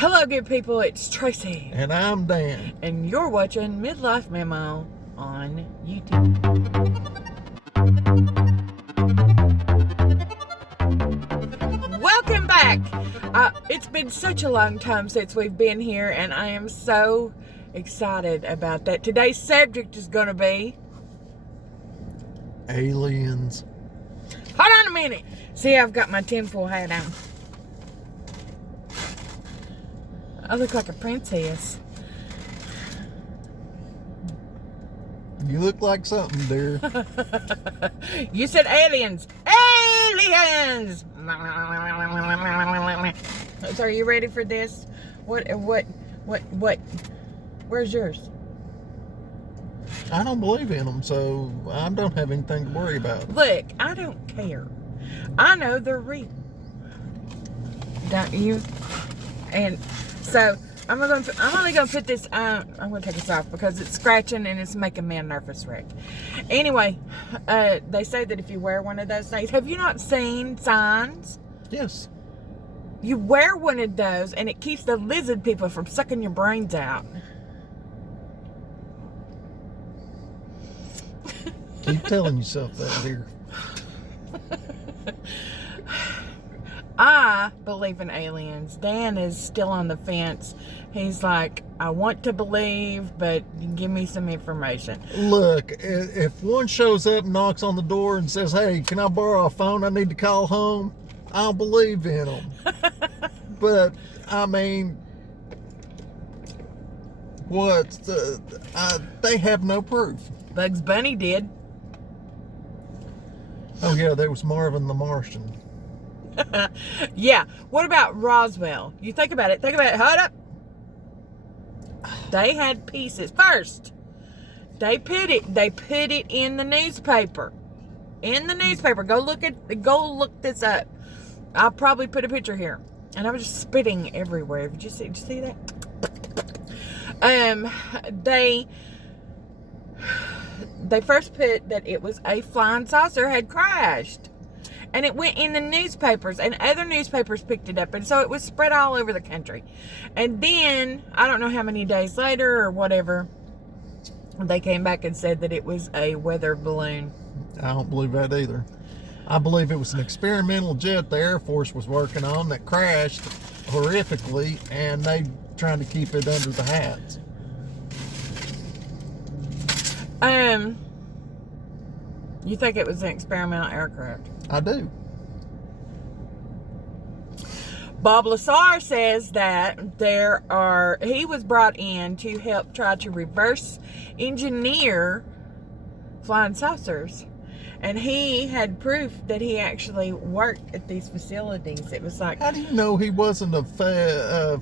Hello, good people. It's Tracy. And I'm Dan. And you're watching Mid Life Mamaw on YouTube. Welcome back. It's been such a long time since we've been here, and I am so excited about that. Today's subject is going to be... aliens. Hold on a minute. See, I've got my tinfoil hat on. I look like a princess. You look like something, dear. You said aliens. Aliens! So are you ready for this? What? Where's yours? I don't believe in them, so I don't have anything to worry about. Look, I don't care. I know they're real. Don't you? And so I'm only gonna put this on. I'm gonna take this off because it's scratching and it's making me a nervous wreck. Anyway, they say that if you wear one of those things, have you not seen signs? Yes. You wear one of those and it keeps the lizard people from sucking your brains out. Keep telling yourself that, dear. I believe in aliens. Dan is still on the fence. He's like, I want to believe, but give me some information. Look, if one shows up and knocks on the door and says, hey, can I borrow a phone? I need to call home. I'll believe in them. But, I mean, they have no proof. Bugs Bunny did. Oh, yeah, there was Marvin the Martian. Yeah. What about Roswell? You think about it. Hold up. They had pieces. First, they put it in the newspaper. Go look this up. I'll probably put a picture here. And I was just spitting everywhere. Did you see that? They first put that it was a flying saucer had crashed. And it went in the newspapers, and other newspapers picked it up, and so it was spread all over the country. And then, I don't know how many days later or whatever, they came back and said that it was a weather balloon. I don't believe that either. I believe it was an experimental jet the Air Force was working on that crashed horrifically, and they trying to keep it under the hats. You think it was an experimental aircraft? I do. Bob Lazar says that he was brought in to help try to reverse engineer flying saucers. And he had proof that he actually worked at these facilities. It was like... How do you know he wasn't a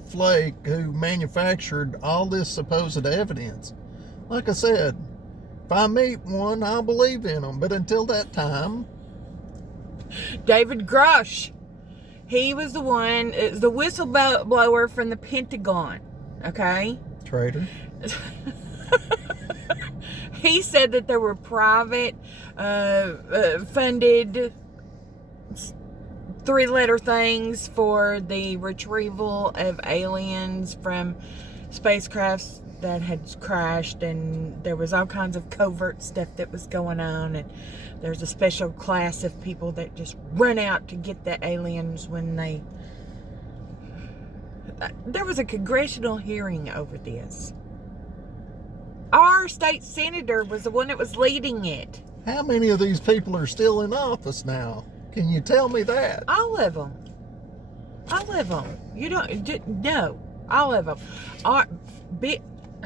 flake who manufactured all this supposed evidence? Like I said, if I meet one, I'll believe in them. But until that time... David Grush. He was the whistleblower from the Pentagon. Okay? Traitor. He said that there were private, funded 3-letter things for the retrieval of aliens from spacecrafts that had crashed, and there was all kinds of covert stuff that was going on, and there's a special class of people that just run out to get the aliens when they... There was a congressional hearing over this. Our state senator was the one that was leading it. How many of these people are still in office now? Can you tell me that? All of them. You don't... No. All of them.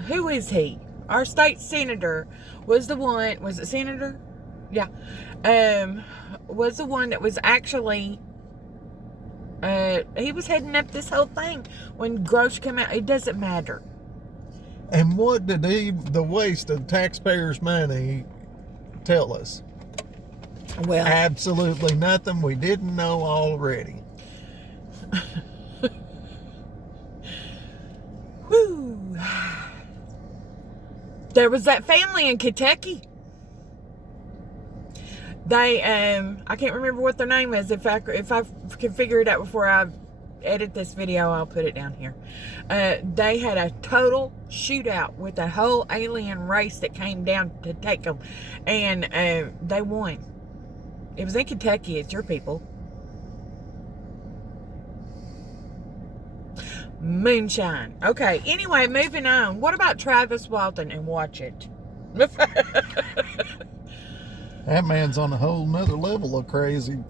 Who is he? Our state senator was the one... Was it senator? Yeah. Was the one that was actually... he was heading up this whole thing when Grosh came out. It doesn't matter. And what did the waste of taxpayers' money tell us? Well... Absolutely nothing we didn't know already. Woo! There was that family in Kentucky. They, I can't remember what their name is. If I can figure it out before I edit this video, I'll put it down here. They had a total shootout with a whole alien race that came down to take them, and they won. It was in Kentucky. It's your people. Moonshine. Okay, anyway, moving on. What about Travis Walton and Watch It? That man's on a whole nother level of crazy,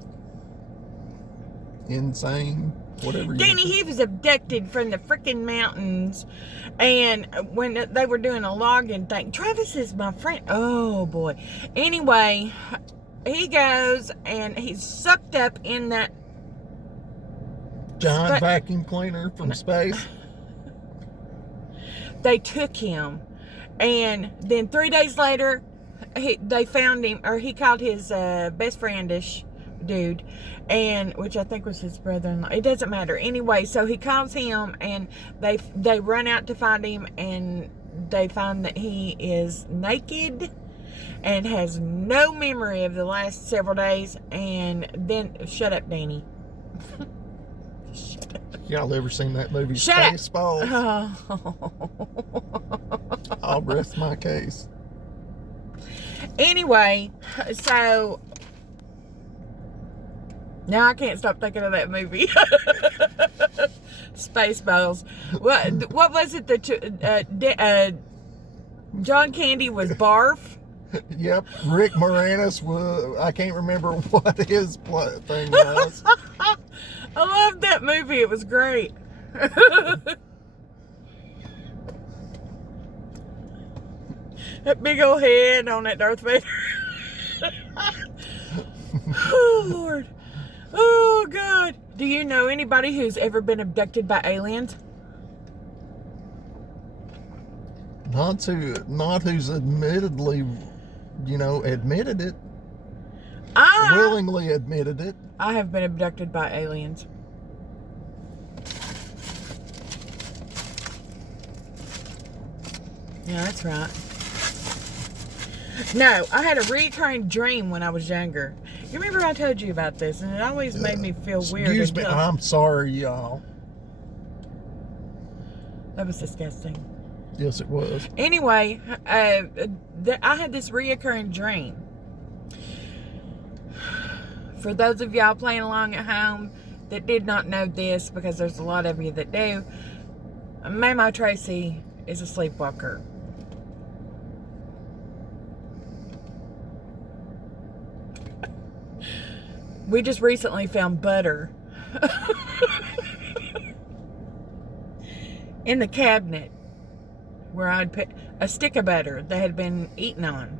insane, whatever. Danny, he was abducted from the freaking mountains, and when they were doing a logging thing, Travis is my friend. Oh boy. Anyway, he goes and he's sucked up in that giant vacuum cleaner from space. They took him, and then 3 days later, they found him, or he called his best friendish dude, and which I think was his brother-in-law. It doesn't matter. Anyway, so he calls him, and they run out to find him, and they find that he is naked and has no memory of the last several days. And then, shut up, Danny. Shut up. Y'all ever seen that movie Shut Spaceballs? up. I'll rest my case. Anyway, so now I can't stop thinking of that movie. Spaceballs. What was it that John Candy was Barf? Yep, Rick Moranis was. I can't remember what his thing was. I loved that movie. It was great. That big old head on that Darth Vader. Oh, Lord. Oh, God. Do you know anybody who's ever been abducted by aliens? Not who's admittedly, admitted it. Willingly admitted it. I have been abducted by aliens. Yeah, that's right. No, I had a recurring dream when I was younger. You remember I told you about this, and it always made me feel weird. Excuse me, I'm sorry, y'all. That was disgusting. Yes, it was. Anyway, I had this reoccurring dream. For those of y'all playing along at home that did not know this, because there's a lot of you that do, Mamaw Tracy is a sleepwalker. We just recently found butter in the cabinet where I'd put a stick of butter that had been eaten on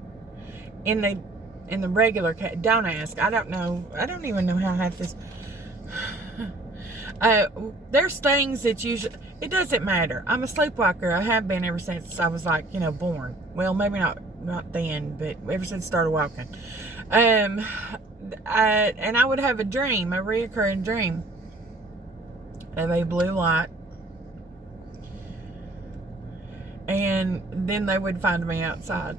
in the regular don't ask. I don't know. I don't even know how half this. There's things that usually, it doesn't matter. I'm a sleepwalker. I have been ever since I was born. Well, maybe not then, but ever since I started walking. And I would have a reoccurring dream of a blue light. And then they would find me outside.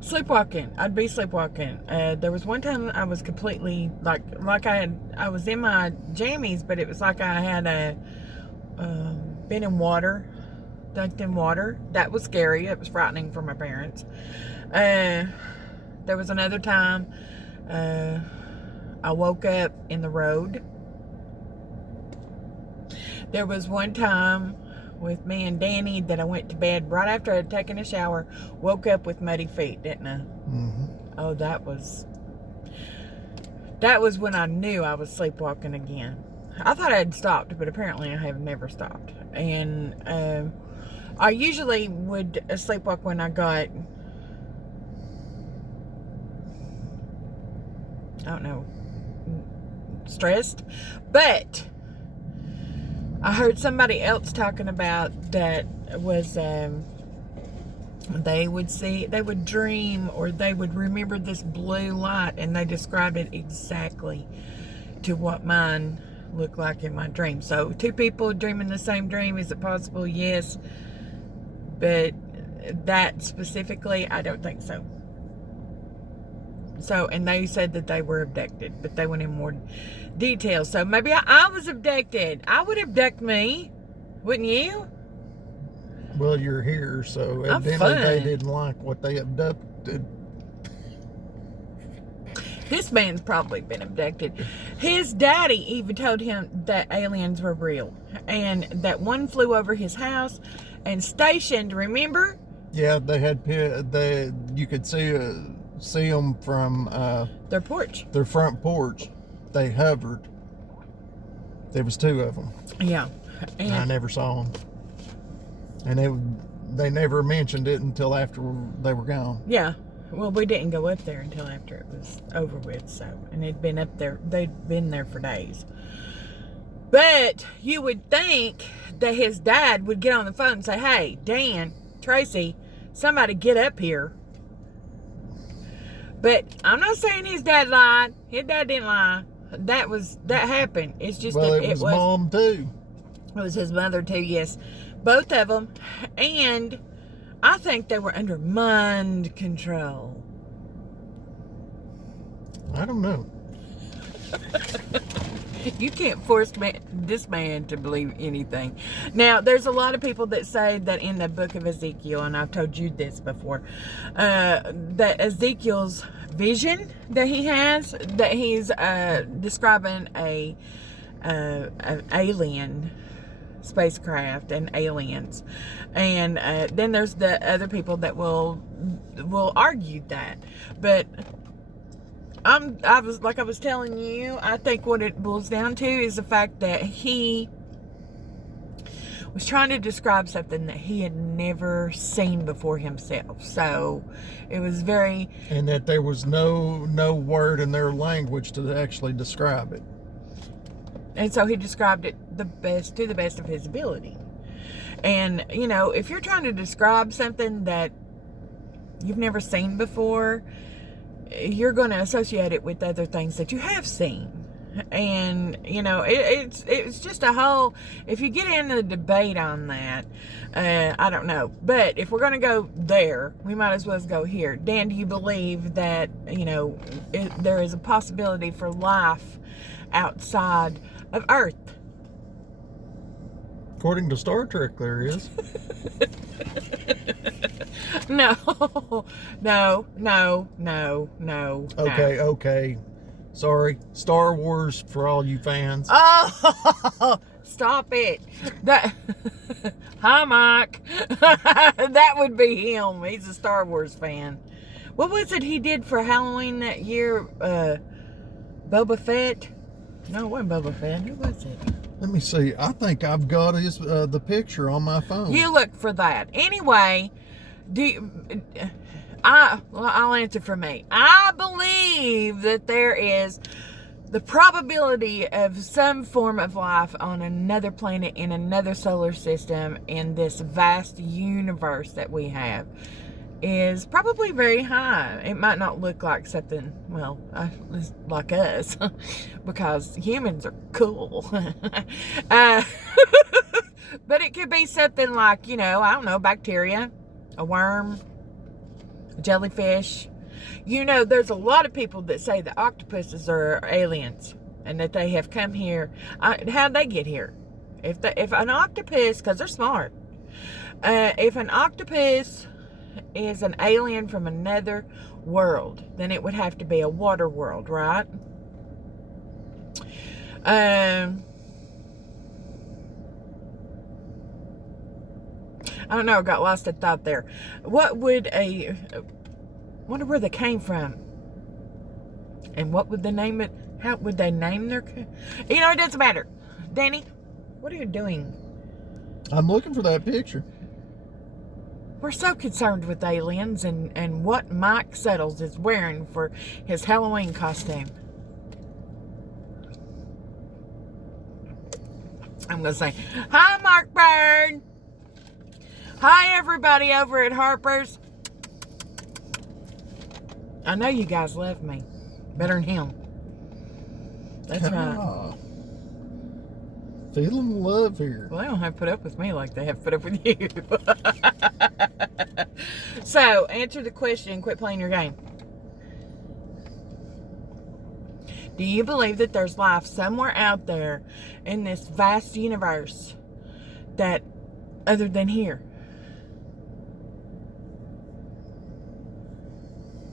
Sleepwalking. I'd be sleepwalking. There was one time I was completely I was in my jammies, but it was like I had been in water, dunked in water. That was scary. It was frightening for my parents. There was another time I woke up in the road. There was one time with me and Danny that I went to bed right after I had taken a shower, woke up with muddy feet, didn't I? Mm-hmm. Oh, that was when I knew I was sleepwalking again. I thought I had stopped, but apparently I have never stopped. And I usually would sleepwalk when I got, I don't know, stressed. But I heard somebody else talking about that was they would dream, or they would remember this blue light, and they described it exactly to what mine looked like in my dream. So 2 people dreaming the same dream, is it possible? Yes. But that specifically, I don't think so. So, and they said that they were abducted, but they went in more detail. So maybe I was abducted. I would abduct me, wouldn't you? Well, you're here, so I'm evidently fun. they didn't like what they abducted. This man's probably been abducted. His daddy even told him that aliens were real, and that one flew over his house and stationed. Remember? Yeah, they had you could see them from Their porch. their front porch. They hovered. There was 2 of them. Yeah. And I never saw them. And they never mentioned it until after they were gone. Yeah. Well, we didn't go up there until after it was over with, so, and they'd been up there, they'd been there for days. But you would think that his dad would get on the phone and say, hey, Dan, Tracy, somebody get up here. But I'm not saying his dad lied. His dad didn't lie. That happened. It's just Well, that it was Mom too. It was his mother too, yes. Both of them. And I think they were under mind control. I don't know. You can't force this man to believe anything. Now, there's a lot of people that say that in the book of Ezekiel, and I've told you this before, that Ezekiel's vision that he has, that he's describing an alien spacecraft and aliens, and then there's the other people that will argue that, but I was telling you, I think what it boils down to is the fact that he was trying to describe something that he had never seen before himself. So it was very, and that there was no word in their language to actually describe it. And so he described it to the best of his ability. And, you know, if you're trying to describe something that you've never seen before, you're going to associate it with other things that you have seen. And, you know, it's just a whole, if you get into the debate on that, I don't know. But if we're going to go there, we might as well go here. Dan, do you believe that, you know, there is a possibility for life outside of Earth? According to Star Trek, there is. No. Okay. Sorry. Star Wars for all you fans. Oh, stop it. Hi, Mike. That would be him. He's a Star Wars fan. What was it he did for Halloween that year? Boba Fett? No, it wasn't Boba Fett. Who was it? Let me see. I think I've got the picture on my phone. You look for that. Anyway, I'll answer for me. I believe that there is the probability of some form of life on another planet in another solar system in this vast universe that we have is probably very high. It might not look like something, well, like us, because humans are cool. But it could be something like, you know, I don't know, bacteria, a worm, a jellyfish. You know, there's a lot of people that say the octopuses are aliens and that they have come here. How'd they get here? If an octopus, because they're smart, if an octopus is an alien from another world, then it would have to be a water world, right? I don't know, I got lost in thought there. What would wonder where they came from, and what would they name it? How would they name their, you know, it doesn't matter. Danny, what are you doing? I'm looking for that picture. We're so concerned with aliens and what Mike Settles is wearing for his Halloween costume. I'm going to say, hi, Mark Bird. Hi, everybody over at Harper's. I know you guys love me better than him. That's right. Feeling love here. Well, they don't have to put up with me like they have to put up with you. So, answer the question. Quit playing your game. Do you believe that there's life somewhere out there in this vast universe that other than here?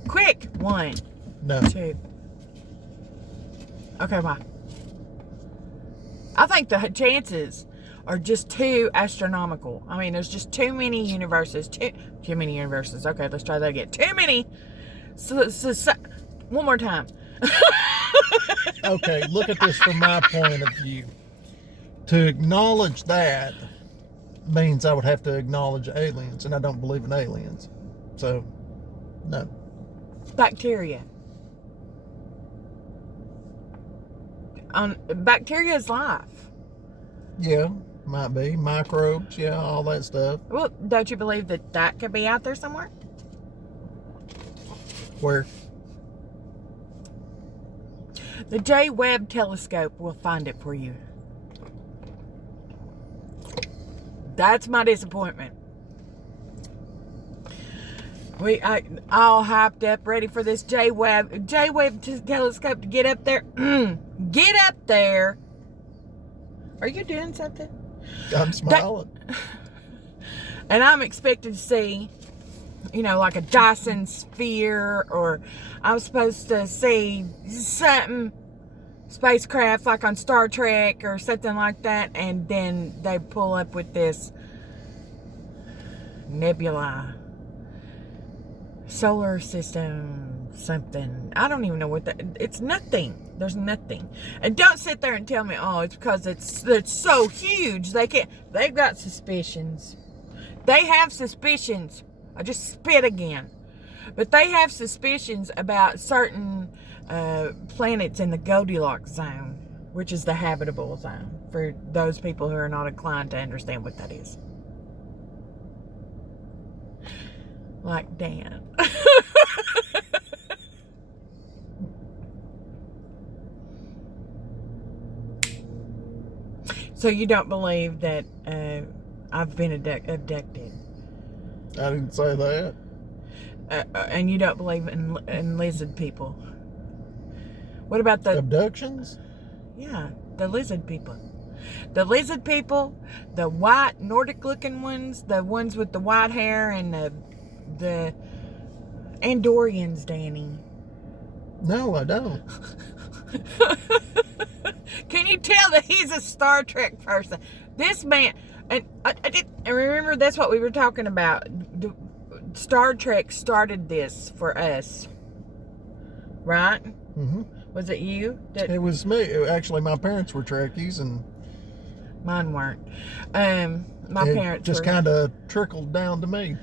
Quick. 1, No. 2. Okay, why? I think the chances are just too astronomical. I mean, there's just too many universes. Too many universes. Okay, let's try that again. Too many. One more time. Okay, look at this from my point of view. To acknowledge that means I would have to acknowledge aliens, and I don't believe in aliens. So, no. Bacteria. Bacteria is life. Yeah, might be. Microbes, yeah, all that stuff. Well, don't you believe that could be out there somewhere? Where? The J Webb telescope will find it for you. That's my disappointment. All hyped up, ready for this J Webb telescope to get up there. Get up there. Are you doing something? I'm smiling. And I'm expected to see, like a Dyson sphere, or I'm supposed to see something, spacecraft like on Star Trek or something like that, and then they pull up with this nebula, solar system, something. I don't even know what that. It's nothing. There's nothing. And don't sit there and tell me, oh, it's because it's so huge. They can't. They've got suspicions. They have suspicions. I just spit again. But they have suspicions about certain planets in the Goldilocks zone, which is the habitable zone, for those people who are not inclined to understand what that is. Like Dan. So you don't believe that I've been abducted? I didn't say that. And you don't believe in lizard people? What about the abductions? Yeah, the lizard people. The lizard people, the white Nordic-looking ones, the ones with the white hair, and the Andorians, Danny. No, I don't. Can you tell that he's a Star Trek person? This man, and I remember that's what we were talking about. Star Trek started this for us, right? Mm-hmm. Was it you? It was me. Actually, my parents were Trekkies, and mine weren't. My parents just kind of trickled down to me.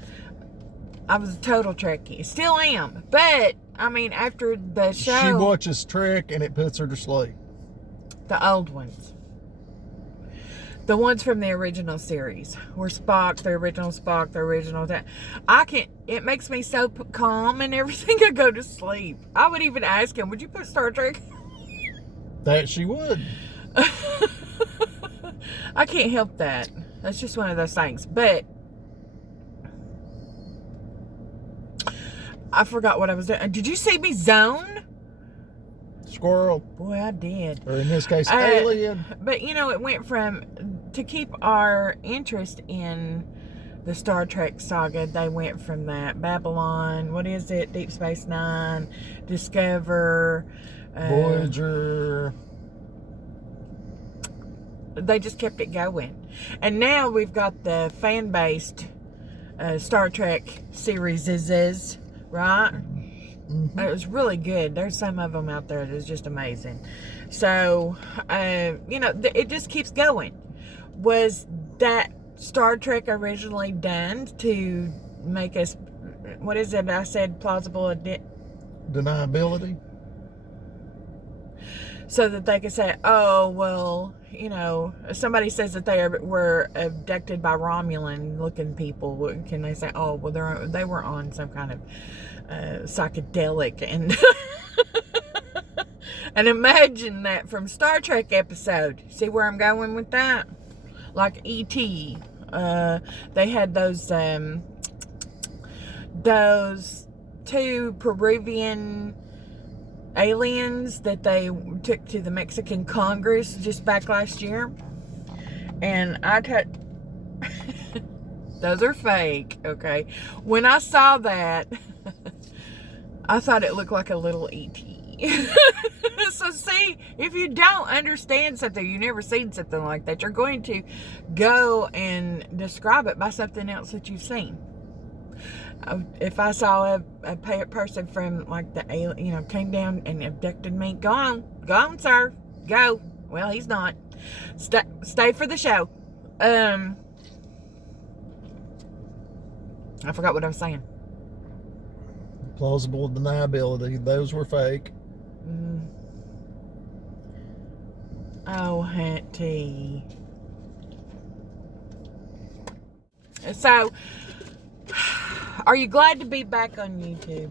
I was a total Trekkie. Still am. But, I mean, after the show... She watches Trek, and it puts her to sleep. The old ones. The ones from the original series. Where Spock, the original Spock, the original... It makes me so calm and everything. I go to sleep. I would even ask him, would you put Star Trek? That she would. I can't help that. That's just one of those things. But... I forgot what I was doing. Did you see me zone? Squirrel. Boy, I did. Or in this case, alien. But, it went from... To keep our interest in the Star Trek saga, they went from that. Babylon, what is it? Deep Space Nine, Discover. Voyager. They just kept it going. And now we've got the fan-based Star Trek series, right? Mm-hmm. It was really good. There's some of them out there that's just amazing. So, it just keeps going. Was that Star Trek originally done to make us, what is it I said, plausible deniability? So that they could say, oh, well, somebody says that they were abducted by Romulan-looking people. Can they say, oh, well, they were on some kind of psychedelic, and and imagine that from Star Trek episode. See where I'm going with that? Like E.T. They had those two Peruvian aliens that they took to the Mexican Congress just back last year. And those are fake, okay? When I saw that, I thought it looked like a little E.T. So see, if you don't understand something, you've never seen something like that, you're going to go and describe it by something else that you've seen. If I saw a person from like the alien, came down and abducted me, go on, sir, go. Well, he's not. Stay for the show. I forgot what I was saying. Plausible deniability. Those were fake. Oh, Hunty. So, are you glad to be back on YouTube?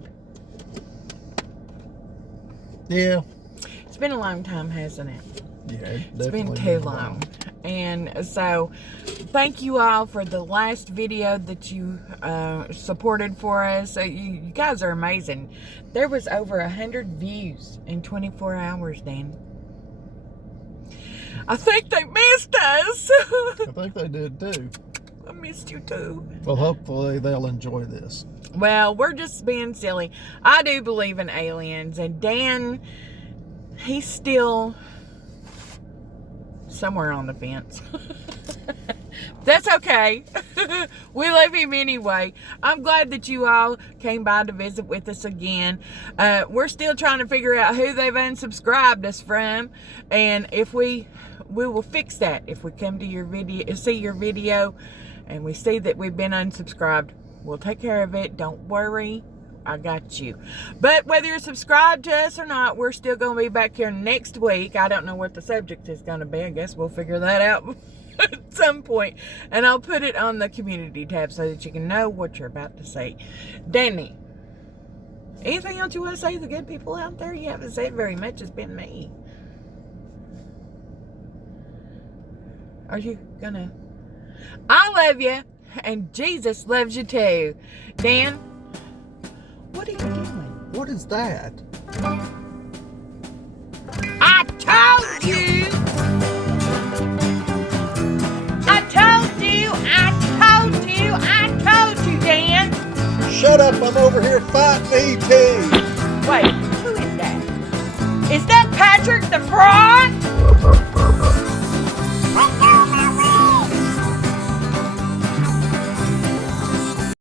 Yeah. It's been a long time, hasn't it? Yeah, it's been too long. And so, thank you all for the last video that you supported for us. You guys are amazing. There was over 100 views in 24 hours, Dan. I think they missed us. I think they did too. I missed you too. Well, hopefully they'll enjoy this. Well, we're just being silly. I do believe in aliens, and Dan, he's still somewhere on the fence. That's okay. We love him anyway. I'm glad that you all came by to visit with us again. We're still trying to figure out who they've unsubscribed us from, and if we will fix that. If we come to your video, see your video, and we see that we've been unsubscribed, we'll take care of it. Don't worry. I got you. But whether you're subscribed to us or not, we're still going to be back here next week. I don't know what the subject is going to be. I guess we'll figure that out at some point. And I'll put it on the community tab so that you can know what you're about to say. Danny, anything else you want to say to the good people out there? You haven't said very much. It's been me. Are you going to? I love you. And Jesus loves you too. Dan, what are you doing? What is that? I told you! I told you, Dan! Shut up, I'm over here fighting E.T. Wait, who is that? Is that Patrick the Frog?